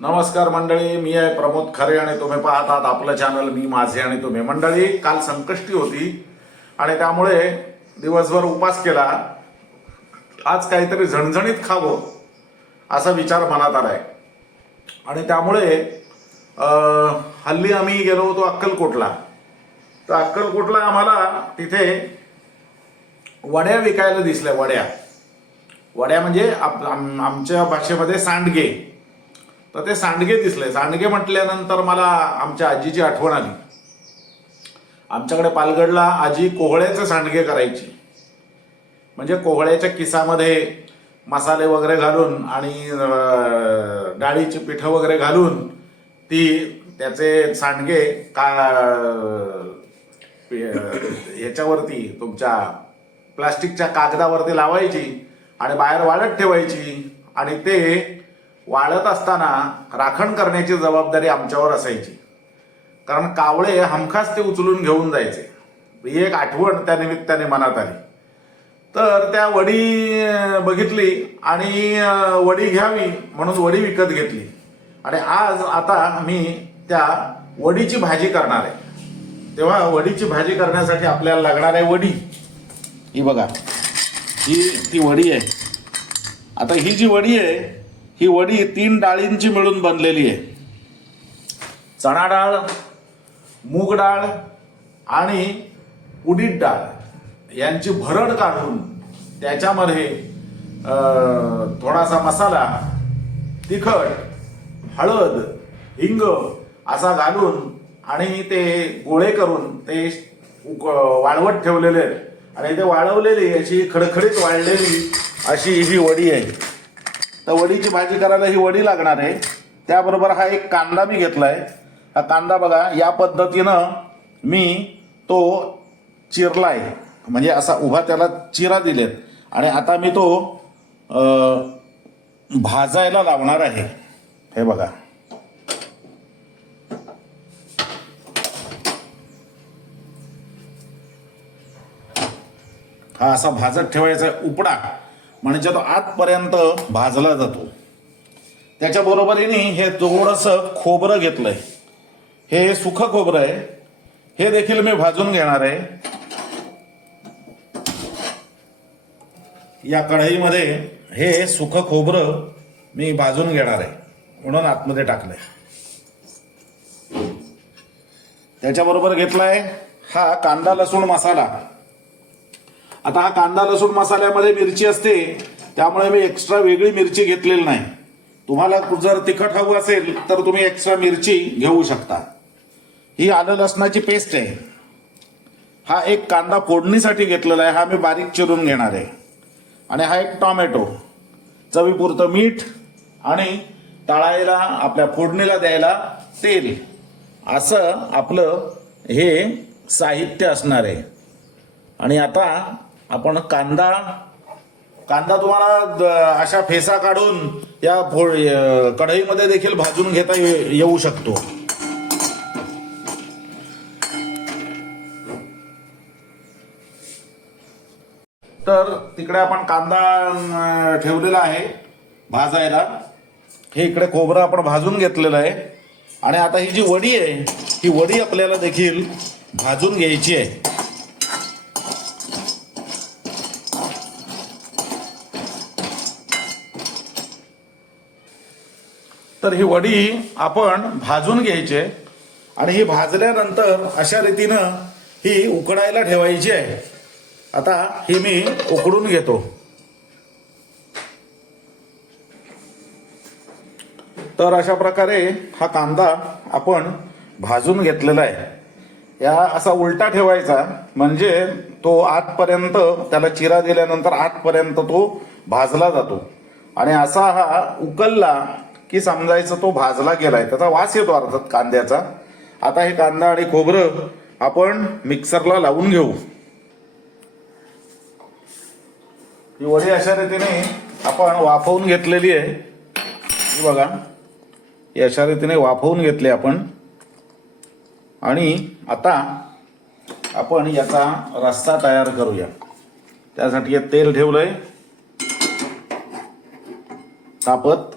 नमस्कार मंडळी, मी आहे प्रमोद खरे आणि तुम्ही पाहत आहात आपलं चॅनल मी माझे आणि तुम्ही. मंडळी, काल संकष्टी होती आणि त्यामुळे दिवसभर उपास केला. आज काहीतरी झणझणीत खावं असा विचार मनात आलाय आणि त्यामुळे हल्ली आम्ही गेलो होतो अक्कलकोटला. तर अक्कलकोटला आम्हाला तिथे वड्या विकायला दिसल्या. वड्या म्हणजे आमच्या भाषेमध्ये सांडगे. तर ते सांडगे दिसले. सांडगे म्हटल्यानंतर मला आमच्या आजीची आठवण आली. आमच्याकडे पालगडला आजी कोहळ्याचे सांडगे करायची. म्हणजे कोहळ्याच्या किसामध्ये मसाले वगैरे घालून आणि डाळीची पिठं वगैरे घालून त्याचे सांडगे ह्याच्यावरती तुमच्या प्लास्टिकच्या कागदावरती लावायची आणि बाहेर वाळत ठेवायची आणि ते वाळत असताना राखण करण्याची जबाबदारी आमच्यावर असायची. कारण कावळे हमखास ते उचलून घेऊन जायचे. ही एक आठवण त्या निमित्ताने मनात आली. तर त्या वडी बघितली आणि वडी घ्यावी म्हणून वडी विकत घेतली. आणि आता मी त्या वडीची भाजी करणार आहे. तेव्हा वडीची भाजी करण्यासाठी आपल्याला लागणार आहे वडी. ही बघा, ती वडी आहे. आता ही जी वडी आहे, ही वडी 3 डाळींची मिळून बनलेली आहे. चणा डाळ, मूग डाळ आणि उडीद डाळ यांची भरड काढून त्याच्यामध्ये थोडासा मसाला, तिखट, हळद, हिंग असा घालून आणि ते गोळे करून ते वाळवत ठेवलेले आहेत. आणि ते वाळवलेली अशी खडखडीत वाळलेली अशी ही वडी आहे. तर वडीची भाजी करायला ही वडी लागणार आहे. त्याबरोबर हा एक कांदा मी घेतलाय. हा कांदा बघा, या पद्धतीनं मी तो चिरलाय. म्हणजे असा उभा त्याला चिरा दिलेत आणि आता मी तो भाजायला लावणार आहे. हे बघा, हा असा भाजत ठेवायचा उपडा, म्हणजे तो आतपर्यंत भाजला जातो. त्याच्या बरोबरीने हे थोडंसं खोबरं घेतलंय. हे सुखं खोबरं आहे. हे देखील मी भाजून घेणार आहे. या कढईमध्ये हे सुखं खोबरं मी भाजून घेणार आहे म्हणून आतमध्ये टाकलंय. त्याच्याबरोबर घेतलाय हा कांदा लसूण मसाला. आता हा कांदा लसूण मसाल्यामध्ये मिरची असते, त्यामुळे मी एक्स्ट्रा वेगळी मिरची घेतलेली नाही. तुम्हाला जर तिखट हवं असेल तर तुम्ही एक्स्ट्रा मिरची घेऊ शकता. ही आलं लसणाची पेस्ट आहे. हा एक कांदा फोडणीसाठी घेतलेला आहे. हा मी बारीक चिरून घेणार आहे. आणि हा एक टोमॅटो, चवीपुरतं मीठ आणि तळायला आपल्या फोडणीला द्यायला तेल, असं आपलं हे साहित्य असणार आहे. आणि आता आपण कांदा तुम्हाला अशा फेसा काढून या कढईमध्ये देखील भाजून घेता येऊ शकतो. तर तिकडे आपण कांदा ठेवलेला आहे भाजायला. हे इकडे खोबरं आपण भाजून घेतलेलं आहे. आणि आता ही जी वडी आहे, ही वडी आपल्याला देखील भाजून घ्यायची आहे. तर ही वडी आपण भाजून घ्यायची आहे आणि ही भाजल्यानंतर अशा रीतीनं ही उकडायला ठेवायची आहे. आता ही मी उकडून घेतो. तर अशा प्रकारे हा कांदा आपण भाजून घेतलेला आहे. या असा उलटा ठेवायचा, म्हणजे तो आतपर्यंत, त्याला चिरा दिल्यानंतर आतपर्यंत तो भाजला जातो. आणि असा हा उकलला की समजायचं तो भाजला गेलाय. त्याचा वास येतो अर्थात कांद्याचा. आता हे कांदा आणि खोबरं आपण मिक्सरला लावून घेऊ. ही वडी अशा रीतीने आपण वाफवून घेतलेली आहे. ही बघा, ही अशा रीतीने वाफवून घेतली आपण. आणि आता आपण याचा रस्सा तयार करूया. त्यासाठी हे तेल ठेवलंय तापत.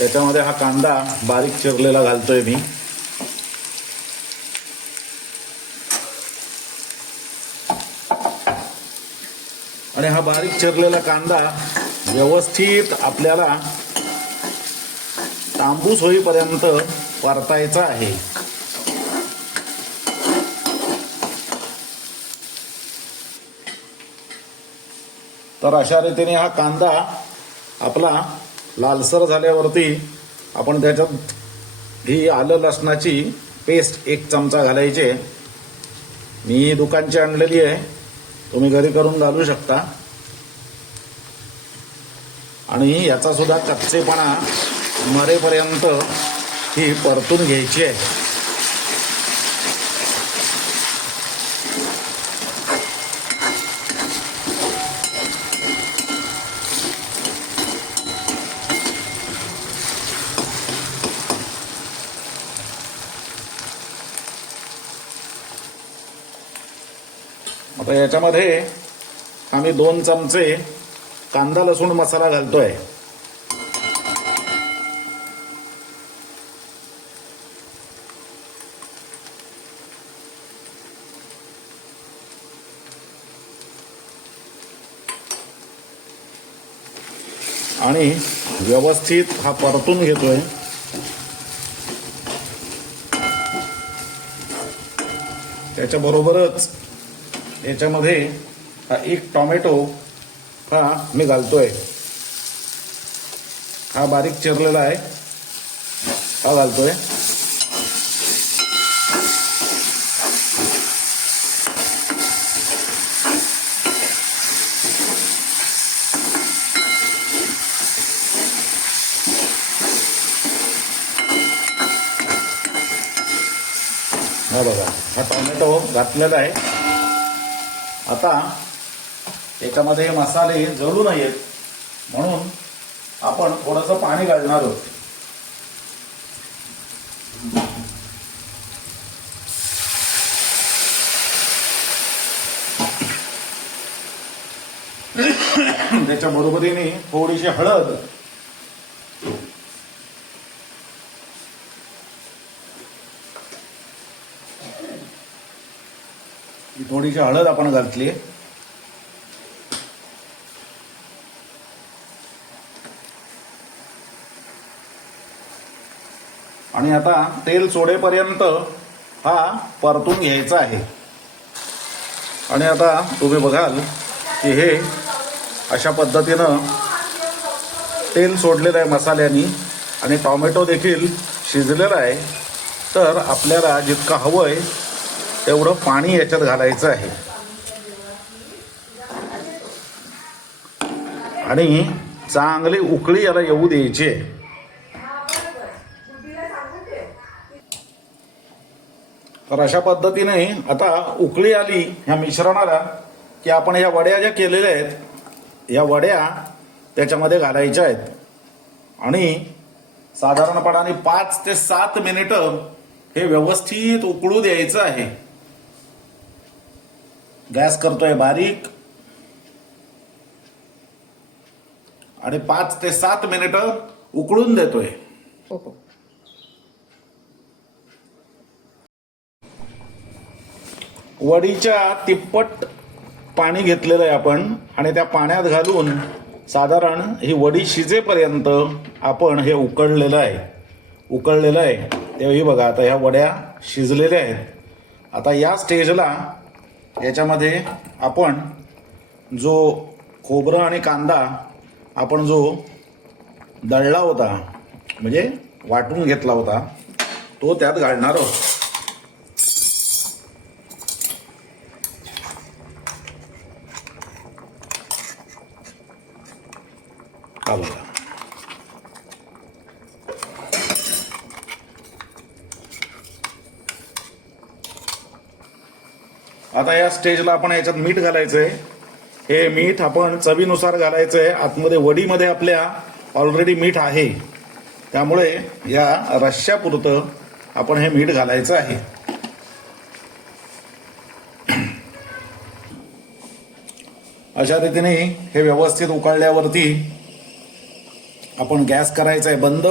त्याच्यामध्ये हा कांदा बारीक चिरलेला घालतोय मी. आणि हा बारीक चिरलेला कांदा व्यवस्थित आपल्याला तांबूस होईपर्यंत परतायचा आहे. तर अशा रीतीने हा कांदा आपला लालसर झाल्यावरती आपण त्याच्यात ही आलं लसणाची पेस्ट 1 चमचा घालायची. मी दुकानची आणलेली आहे, तुम्ही घरी करून घालू शकता. आणि याचा सुद्धा कच्चेपणा मरेपर्यंत ही परतून घ्यायची आहे. आता याच्यामध्ये आम्ही 2 चमचे कांदा लसूण मसाला घालतोय. आणि व्यवस्थित हा परतून घेतोय. त्याच्याबरोबरच याच्यामध्ये हा 1 टोमॅटो हा मी घालतोय. हा बारीक चिरलेला आहे, हा घालतोय. हा बघा, हा टोमॅटो घातलेला आहे. आता याच्यामध्ये मसाले जळू नयेत म्हणून आपण थोडंसं पाणी घालणार आहोत. त्याच्या बरोबरीने थोडीशी हळद, थोडीशी हळद आपण घातली. आणि आता तेल सोडेपर्यंत हा परतून घ्यायचा आहे. आणि आता तुम्ही बघाल की हे अशा पद्धतीनं तेल सोडलेलं आहे मसाल्यानी आणि टोमॅटो देखील शिजलेला आहे. तर आपल्याला जितकं हवं आहे तेवढं पाणी याच्यात घालायचं आहे आणि चांगली उकळी याला येऊ द्यायची आहे. तर अशा पद्धतीने आता उकळी आली ह्या मिश्रणाला की आपण ह्या वड्या ज्या केलेल्या आहेत या वड्या त्याच्यामध्ये घालायच्या आहेत. आणि साधारणपणाने 5 ते 7 मिनिटं हे व्यवस्थित उकळू द्यायचं आहे. गॅस करतोय बारीक आणि 5 ते 7 मिनिटं उकळून देतोय. वडीच्या तिप्पट पाणी घेतलेलं आहे आपण आणि त्या पाण्यात घालून साधारण ही वडी शिजेपर्यंत आपण हे उकळलेलं आहे. तेही बघा आता ह्या वड्या शिजलेल्या आहेत. आता या स्टेजला याच्यामध्ये आपण जो खोबरं आणि कांदा आपण जो दळला होता म्हणजे वाटून घेतला होता तो त्यात घालणार आहोत. आता या स्टेजला आपण याच्यात मीठ घालायचंय. हे मीठ आपण चवीनुसार घालायचंय. आतमध्ये वडीमध्ये आपल्या ऑलरेडी मीठ आहे त्यामुळे या रश्श्यापुरतं आपण हे मीठ घालायचं आहे. अशा रीतीने हे व्यवस्थित उकळल्यावरती आपण गॅस करायचा आहे बंद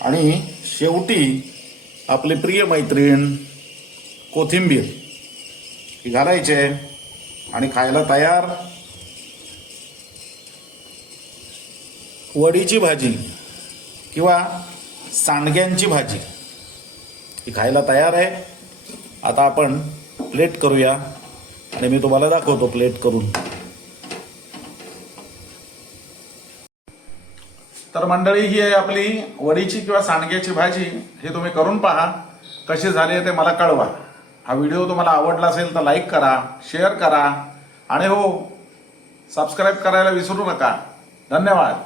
आणि शेवटी आपली प्रिय मैत्रीण कोथिंबीर ही घालायचे आणि खायला तयार वडीची भाजी किंवा सांडग्यांची भाजी ही खायला तयार आहे. आता आपण प्लेट करूया आणि मी तुम्हाला दाखवतो प्लेट करून. तर मंडळी ही आहे आपली वडीची किंवा सांडग्याची भाजी. हे तुम्ही करून पहा, कशी झाली ते मला कळवा. हा व्हिडिओ तुम्हाला आवडला असेल तर लाईक करा, शेअर करा आणि हो सबस्क्राईब करायला विसरू नका. धन्यवाद.